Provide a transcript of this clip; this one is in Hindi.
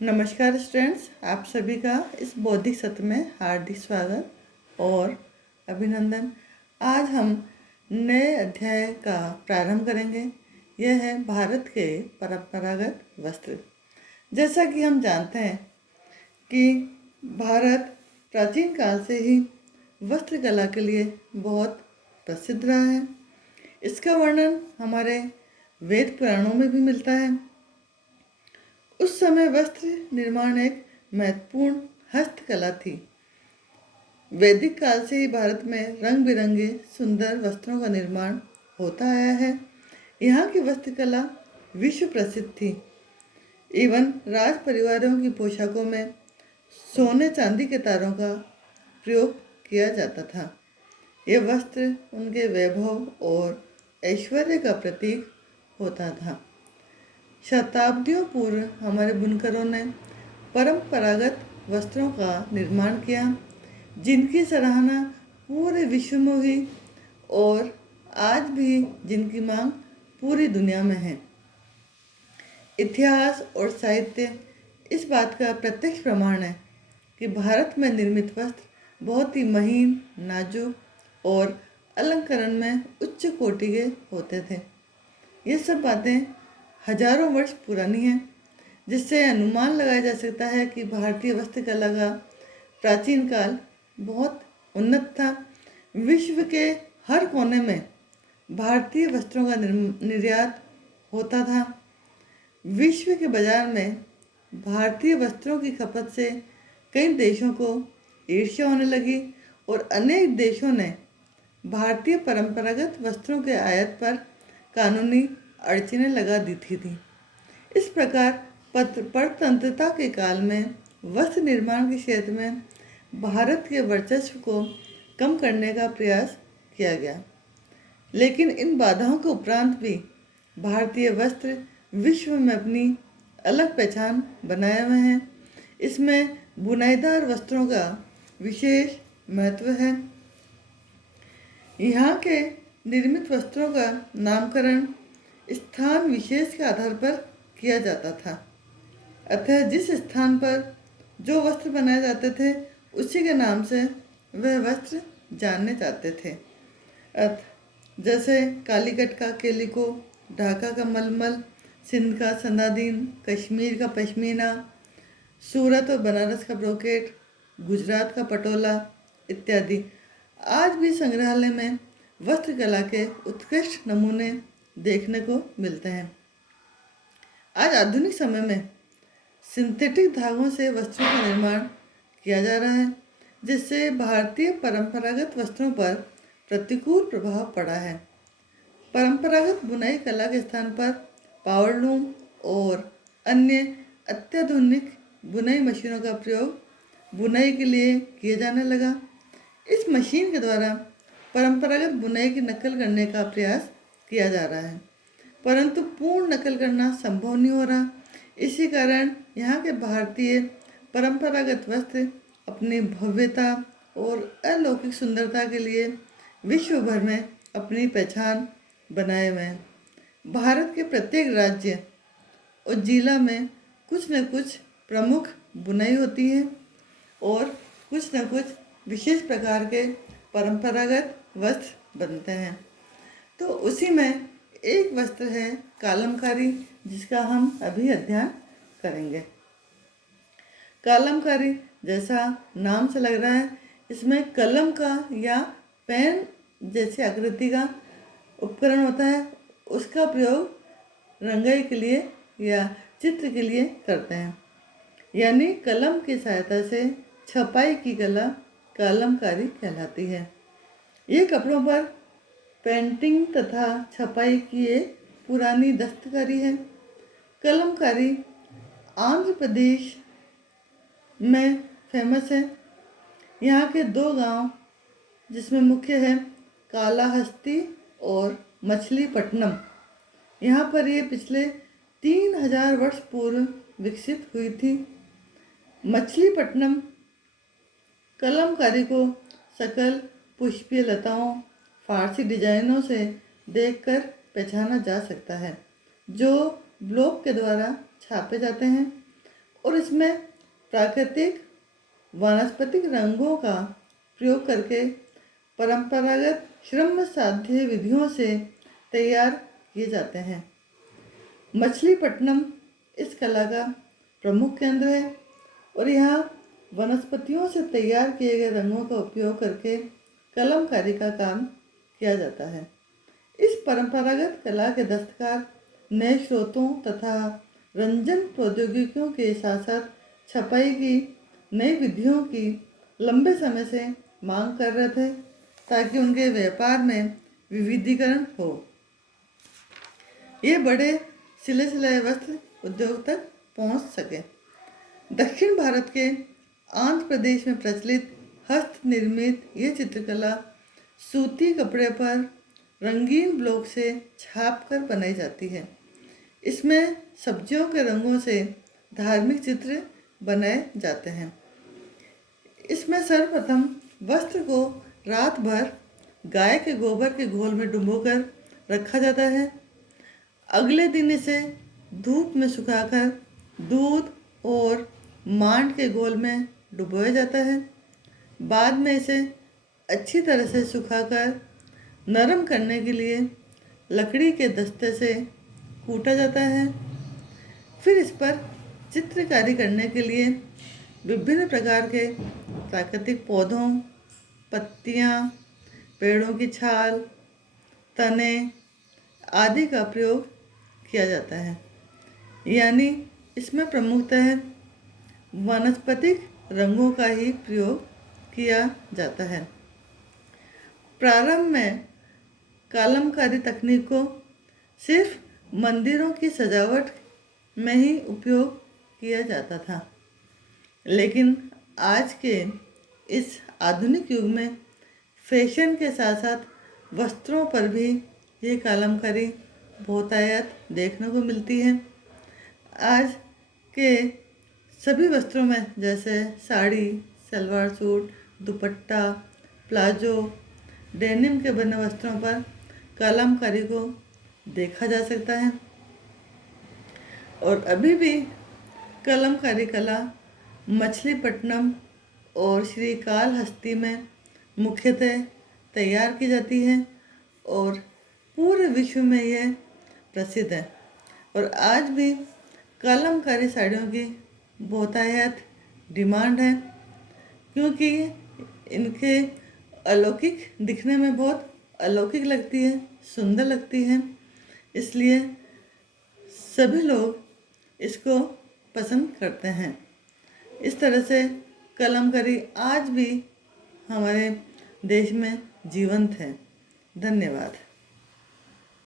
नमस्कार स्टूडेंट्स, आप सभी का इस बौद्धिक सत्र में हार्दिक स्वागत और अभिनंदन। आज हम नए अध्याय का प्रारंभ करेंगे। यह है भारत के परंपरागत वस्त्र। जैसा कि हम जानते हैं कि भारत प्राचीन काल से ही वस्त्र कला के लिए बहुत प्रसिद्ध रहा है। इसका वर्णन हमारे वेद पुराणों में भी मिलता है। उस समय वस्त्र निर्माण एक महत्वपूर्ण हस्तकला थी। वैदिक काल से ही भारत में रंग बिरंगे सुंदर वस्त्रों का निर्माण होता आया है। यहाँ की वस्त्रकला विश्व प्रसिद्ध थी। एवं राज परिवारों की पोशाकों में सोने चांदी के तारों का प्रयोग किया जाता था। ये वस्त्र उनके वैभव और ऐश्वर्य का प्रतीक होता था। शताब्दियों पूर्व हमारे बुनकरों ने परंपरागत वस्त्रों का निर्माण किया, जिनकी सराहना पूरे विश्व में हुई और आज भी जिनकी मांग पूरी दुनिया में है। इतिहास और साहित्य इस बात का प्रत्यक्ष प्रमाण है कि भारत में निर्मित वस्त्र बहुत ही महीन, नाजुक और अलंकरण में उच्च कोटि के होते थे। ये सब बातें हजारों वर्ष पुरानी है, जिससे अनुमान लगाया जा सकता है कि भारतीय वस्त्रकला का प्राचीन काल बहुत उन्नत था। विश्व के हर कोने में भारतीय वस्त्रों का निर्यात होता था। विश्व के बाजार में भारतीय वस्त्रों की खपत से कई देशों को ईर्ष्या होने लगी और अनेक देशों ने भारतीय परंपरागत वस्त्रों के आयात पर कानूनी अड़चनें लगा दी थी। इस प्रकार परतंत्रता के काल में वस्त्र निर्माण के क्षेत्र में भारत के वर्चस्व को कम करने का प्रयास किया गया, लेकिन इन बाधाओं के उपरांत भी भारतीय वस्त्र विश्व में अपनी अलग पहचान बनाए हुए हैं। इसमें बुनाईदार वस्त्रों का विशेष महत्व है। यहाँ के निर्मित वस्त्रों का नामकरण स्थान विशेष के आधार पर किया जाता था। अतः जिस स्थान पर जो वस्त्र बनाए जाते थे उसी के नाम से वह वस्त्र जाने जाते थे। जैसे कालीकट का केलिको, ढाका का मलमल, सिंध का सनादीन, कश्मीर का पश्मीना, सूरत और बनारस का ब्रोकेट, गुजरात का पटोला इत्यादि। आज भी संग्रहालय में वस्त्रकला के उत्कृष्ट नमूने देखने को मिलते हैं। आज आधुनिक समय में सिंथेटिक धागों से वस्त्रों का निर्माण किया जा रहा है, जिससे भारतीय परंपरागत वस्त्रों पर प्रतिकूल प्रभाव पड़ा है। परंपरागत बुनाई कला के स्थान पर पावरलूम और अन्य अत्याधुनिक बुनाई मशीनों का प्रयोग बुनाई के लिए किया जाने लगा। इस मशीन के द्वारा परंपरागत बुनाई की नकल करने का प्रयास किया जा रहा है, परंतु पूर्ण नकल करना संभव नहीं हो रहा। इसी कारण यहाँ के भारतीय परंपरागत वस्त्र अपनी भव्यता और अलौकिक सुंदरता के लिए विश्व भर में अपनी पहचान बनाए हुए हैं। भारत के प्रत्येक राज्य और जिला में कुछ न कुछ प्रमुख बुनाई होती है और कुछ न कुछ विशेष प्रकार के परंपरागत वस्त्र बनते हैं। तो उसी में एक वस्त्र है कालमकारी, जिसका हम अभी अध्ययन करेंगे। कालमकारी जैसा नाम से लग रहा है, इसमें कलम का या पेन जैसी आकृति का उपकरण होता है, उसका प्रयोग रंगाई के लिए या चित्र के लिए करते हैं। यानी कलम की सहायता से छपाई की कला कालमकारी कहलाती है। ये कपड़ों पर पेंटिंग तथा छपाई की एक पुरानी दस्तकारी है। कलमकारी आंध्र प्रदेश में फेमस है। यहाँ के दो गांव जिसमें मुख्य है कालाहस्ती और मछलीपट्टनम, यहाँ पर ये पिछले 3000 वर्ष पूर्व विकसित हुई थी। मछलीपट्टनम कलमकारी को सकल पुष्पीय लताओं, फारसी डिजाइनों से देखकर पहचाना जा सकता है, जो ब्लॉक के द्वारा छापे जाते हैं और इसमें प्राकृतिक वानस्पतिक रंगों का प्रयोग करके परंपरागत श्रम साध्य विधियों से तैयार किए जाते हैं। मछलीपट्टनम इस कला का प्रमुख केंद्र है और यहाँ वनस्पतियों से तैयार किए गए रंगों का उपयोग करके कलमकारी का काम किया जाता है। इस परंपरागत कला के दस्तकार नए स्रोतों तथा रंजन प्रौद्योगिकियों के साथ साथ छपाई की नई विधियों की लंबे समय से मांग कर रहे थे ताकि उनके व्यापार में विविधीकरण हो। ये बड़े सिले सिलाए वस्त्र उद्योग तक पहुंच सके। दक्षिण भारत के आंध्र प्रदेश में प्रचलित हस्त निर्मित ये चित्रकला सूती कपड़े पर रंगीन ब्लॉक से छाप कर बनाई जाती है। इसमें सब्जियों के रंगों से धार्मिक चित्र बनाए जाते हैं। इसमें सर्वप्रथम वस्त्र को रात भर गाय के गोबर के घोल में डुबोकर रखा जाता है। अगले दिन इसे धूप में सुखाकर दूध और मांड के घोल में डुबोया जाता है। बाद में इसे अच्छी तरह से सुखाकर नरम करने के लिए लकड़ी के दस्ते से कूटा जाता है। फिर इस पर चित्रकारी करने के लिए विभिन्न प्रकार के प्राकृतिक पौधों, पत्तियां, पेड़ों की छाल, तने आदि का प्रयोग किया जाता है। यानी इसमें प्रमुखतः वानस्पतिक रंगों का ही प्रयोग किया जाता है। प्रारंभ में कलमकारी तकनीक को सिर्फ मंदिरों की सजावट में ही उपयोग किया जाता था, लेकिन आज के इस आधुनिक युग में फैशन के साथ साथ वस्त्रों पर भी ये कलमकारी बहुतायत देखने को मिलती है। आज के सभी वस्त्रों में जैसे साड़ी, सलवार सूट, दुपट्टा, प्लाजो, डेनिम के बने वस्त्रों पर कलमकारी को देखा जा सकता है और अभी भी कलमकारी कला मछलीपट्टनम और श्रीकालहस्ती में मुख्यतः तैयार की जाती है और पूरे विश्व में यह प्रसिद्ध है। और आज भी कलमकारी साड़ियों की बहुतायत डिमांड है क्योंकि इनके अलौकिक दिखने में बहुत अलौकिक लगती है, सुंदर लगती है, इसलिए सभी लोग इसको पसंद करते हैं। इस तरह से कलमकारी आज भी हमारे देश में जीवंत है। धन्यवाद।